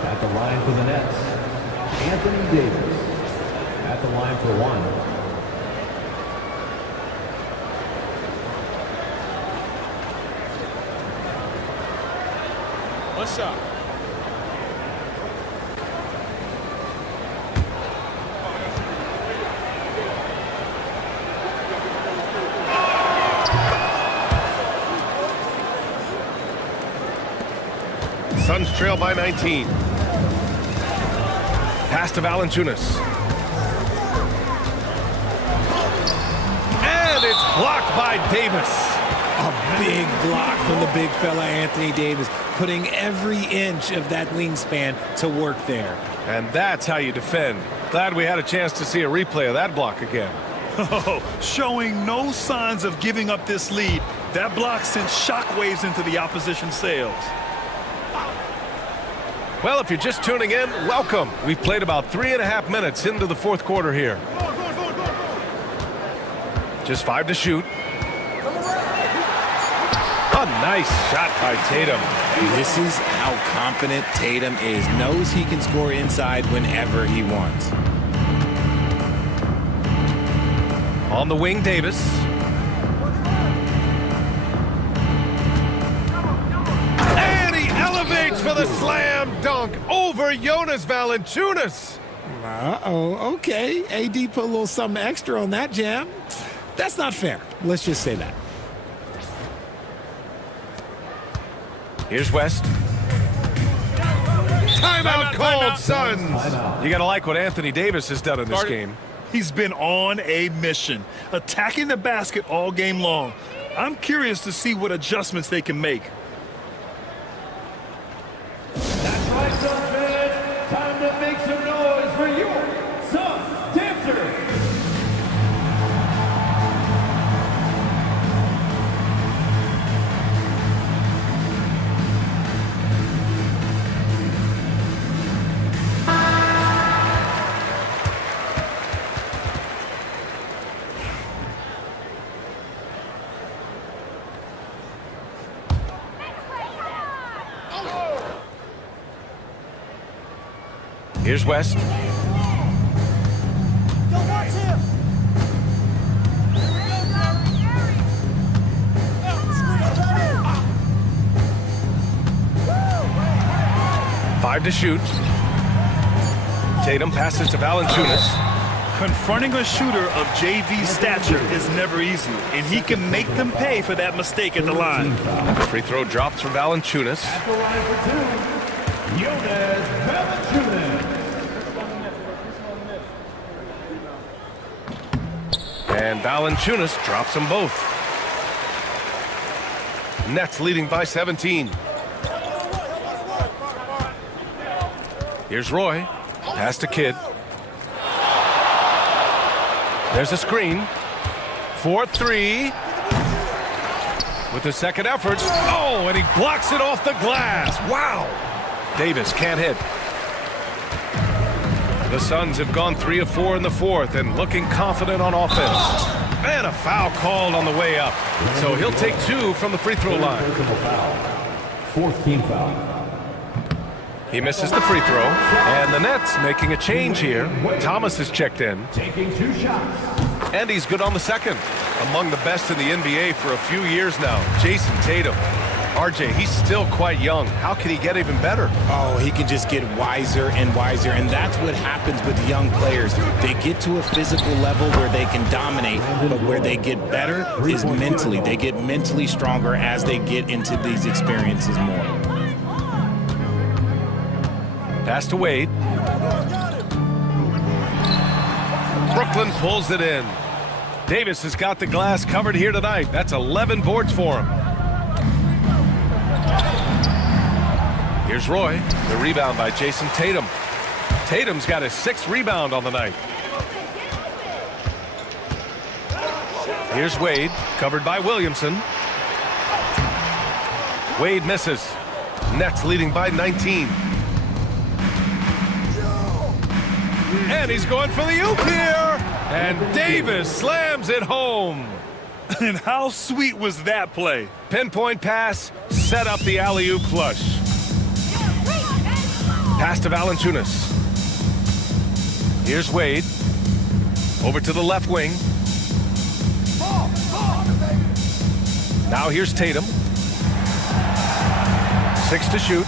At the line for the Nets, Anthony Davis. At the line for one. One shot. Suns trail by 19. Pass to Valanciunas. And it's blocked by Davis. A big block from the big fella Anthony Davis, putting every inch of that wingspan to work there. And that's how you defend. Glad we had a chance to see a replay of that block again. Oh, showing no signs of giving up this lead. That block sent shockwaves into the opposition sails. Well, if you're just tuning in, welcome. We've played about 3.5 minutes into the fourth quarter here. Just 5 to shoot. A nice shot by Tatum. This is how confident Tatum is. Knows he can score inside whenever he wants. On the wing, Davis. And he elevates for the slam dunk over Jonas Valanciunas. Uh-oh, okay. AD put a little something extra on that jam. That's not fair. Let's just say that. Here's West. Timeout called, Suns. You got to like what Anthony Davis has done in this game. He's been on a mission, attacking the basket all game long. I'm curious to see what adjustments they can make. That's right, Suns fans. Time to make some noise for your Suns dancers. Here's West. Five to shoot. Tatum passes to Valanciunas. Confronting a shooter of JV stature is never easy, and he can make them pay for that mistake at the line. Free throw drops from Valanciunas. At the line for two, Jonas Valanciunas. And Valanciunas drops them both. Nets leading by 17. Here's Roy. Pass to Kidd. There's a screen. 4-3. with the second effort. Oh, and he blocks it off the glass. Wow. Davis can't hit. The Suns have gone 3 of 4 in the fourth and looking confident on offense. And a foul called on the way up. So he'll take 2 from the free throw line. Fourth team foul. He misses the free throw. And the Nets making a change here. Thomas has checked in. Taking 2 shots. And he's good on the second. Among the best in the NBA for a few years now, Jason Tatum. RJ, he's still quite young. How can he get even better? Oh, he can just get wiser and wiser, and that's what happens with young players. They get to a physical level where they can dominate, but where they get better is mentally. They get mentally stronger as they get into these experiences more. Pass to Wade. Brooklyn pulls it in. Davis has got the glass covered here tonight. That's 11 boards for him. Here's Roy. The rebound by Jason Tatum. Tatum's got his 6th rebound on the night. Here's Wade, covered by Williamson. Wade misses. Nets leading by 19. And he's going for the oop here. And Davis slams it home. And how sweet was that play? Pinpoint pass, set up the alley-oop flush. Pass to Valanciunas. Here's Wade. Over to the left wing. Now here's Tatum. 6 to shoot.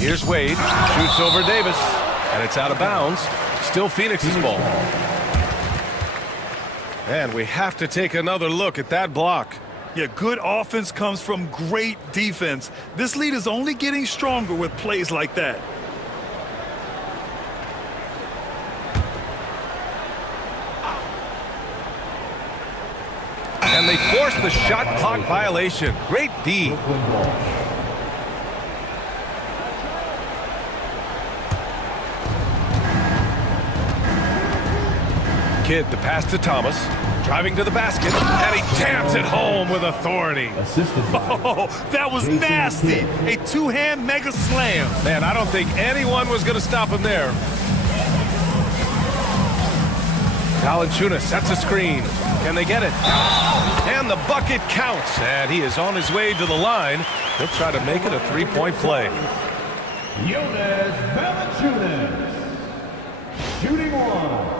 Here's Wade. Shoots over Davis. And it's out of bounds. Still Phoenix's ball. And we have to take another look at that block. Yeah, good offense comes from great defense. This lead is only getting stronger with plays like that. And they force the shot clock violation. Great D. Kidd, the pass to Thomas. Driving to the basket, and he jams it home with authority. Oh, that was nasty. A 2-hand mega slam. Man, I don't think anyone was going to stop him there. Valanciunas sets a screen. Can they get it? And the bucket counts, and he is on his way to the line. He'll try to make it a 3-point play. Jonas Valanciunas. Shooting 1.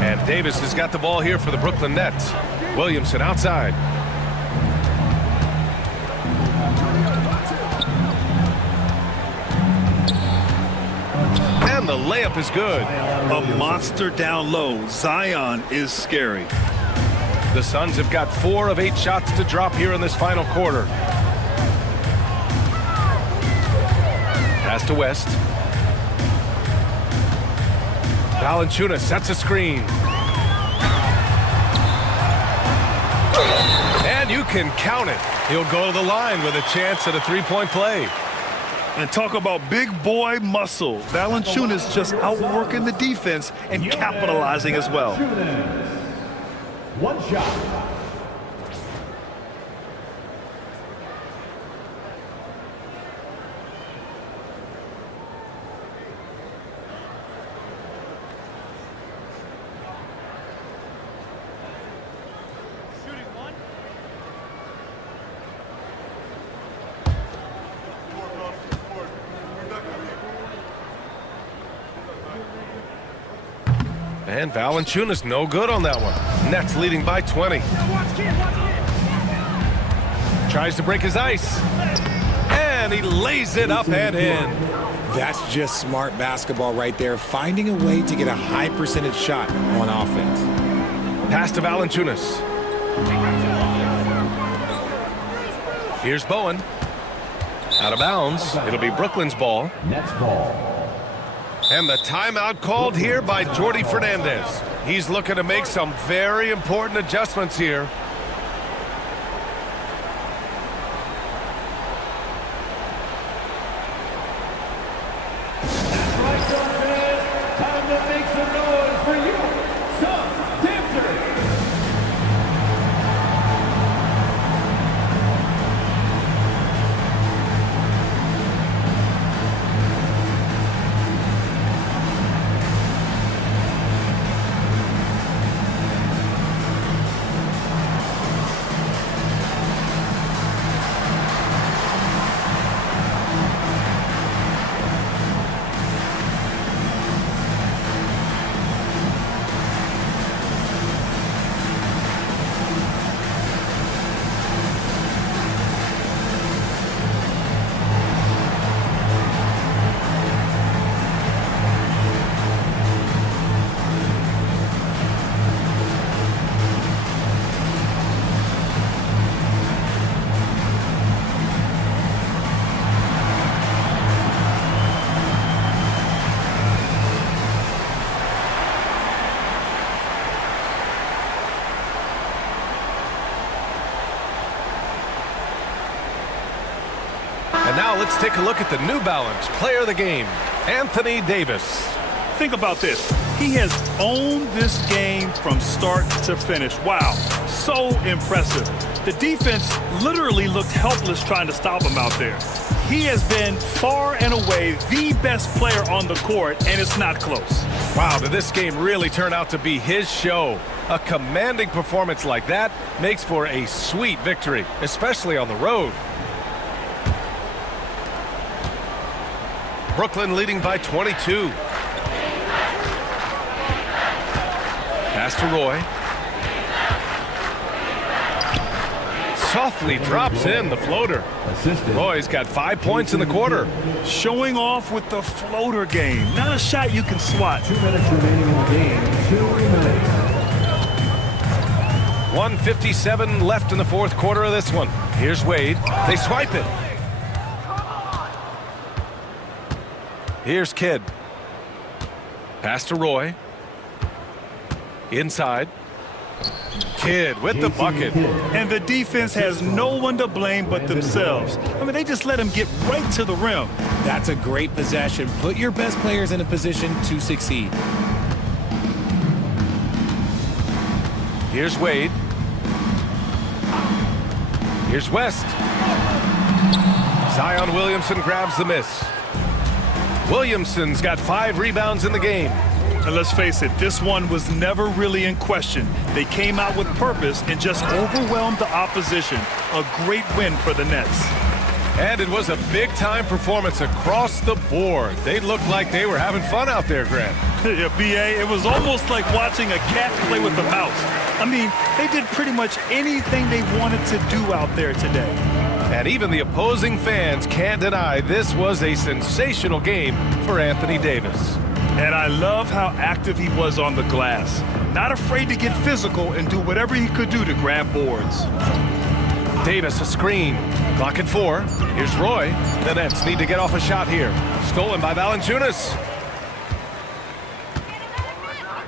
And Davis has got the ball here for the Brooklyn Nets. Williamson outside. And the layup is good. A monster down low. Zion is scary. The Suns have got 4 of 8 shots to drop here in this final quarter. Pass to West. Valanciunas sets a screen. And you can count it. He'll go to the line with a chance at a 3-point play. And talk about big boy muscle. Valanciunas just outworking the defense and capitalizing as well. 1 shot. And Valanciunas no good on that one. Nets leading by 20. Tries to break his ice. And he lays it up and in. That's just smart basketball right there, finding a way to get a high percentage shot on offense. Pass to Valanciunas. Here's Bowen. Out of bounds. It'll be Brooklyn's ball. Next ball. And the timeout called here by Jordi Fernandez. He's looking to make some very important adjustments here. Time to make some noise for you, some dancers. And now let's take a look at the New Balance player of the game, Anthony Davis. Think about this. He has owned this game from start to finish. Wow, so impressive. The defense literally looked helpless trying to stop him out there. He has been far and away the best player on the court, and it's not close. Wow, did this game really turn out to be his show? A commanding performance like that makes for a sweet victory, especially on the road. Brooklyn leading by 22. Pass to Roy. Softly drops in the floater. Roy's got 5 points in the quarter. Showing off with the floater game. Not a shot you can swat. 2 minutes remaining in the game. 2 minutes. 1:57 left in the fourth quarter of this one. Here's Wade. They swipe it. Here's Kidd. Pass to Roy. Inside. Kidd with the bucket. And the defense has no one to blame but themselves. I mean, they just let him get right to the rim. That's a great possession. Put your best players in a position to succeed. Here's Wade. Here's West. Zion Williamson grabs the miss. Williamson's got 5 rebounds in the game. And let's face it, this one was never really in question. They came out with purpose and just overwhelmed the opposition. A great win for the Nets. And it was a big-time performance across the board. They looked like they were having fun out there, Grant. Yeah, B.A., it was almost like watching a cat play with a mouse. I mean, they did pretty much anything they wanted to do out there today. And even the opposing fans can't deny this was a sensational game for Anthony Davis. And I love how active he was on the glass. Not afraid to get physical and do whatever he could do to grab boards. Davis a screen. Clock at 4. Here's Roy. The Nets need to get off a shot here. Stolen by Valanciunas.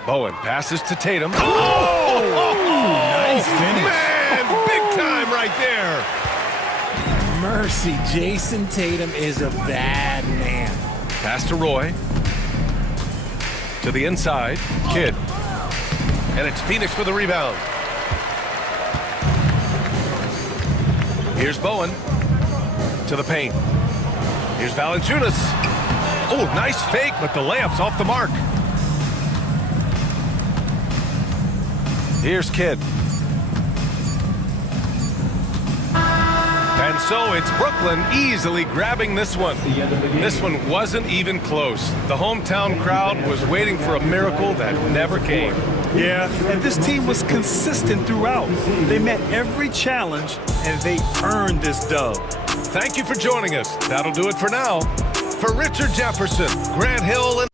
Bowen passes to Tatum. Nice finish. Man, big time right there. Mercy, Jason Tatum is a bad man. Pass to Roy. To the inside. Kidd. And it's Phoenix for the rebound. Here's Bowen. To the paint. Here's Valanciunas. Oh, nice fake, but the layup's off the mark. Here's Kidd. And so it's Brooklyn easily grabbing this one. This one wasn't even close. The hometown crowd was waiting for a miracle that never came. Yeah, and this team was consistent throughout. They met every challenge, and they earned this dub. Thank you for joining us. That'll do it for now. For Richard Jefferson, Grant Hill, and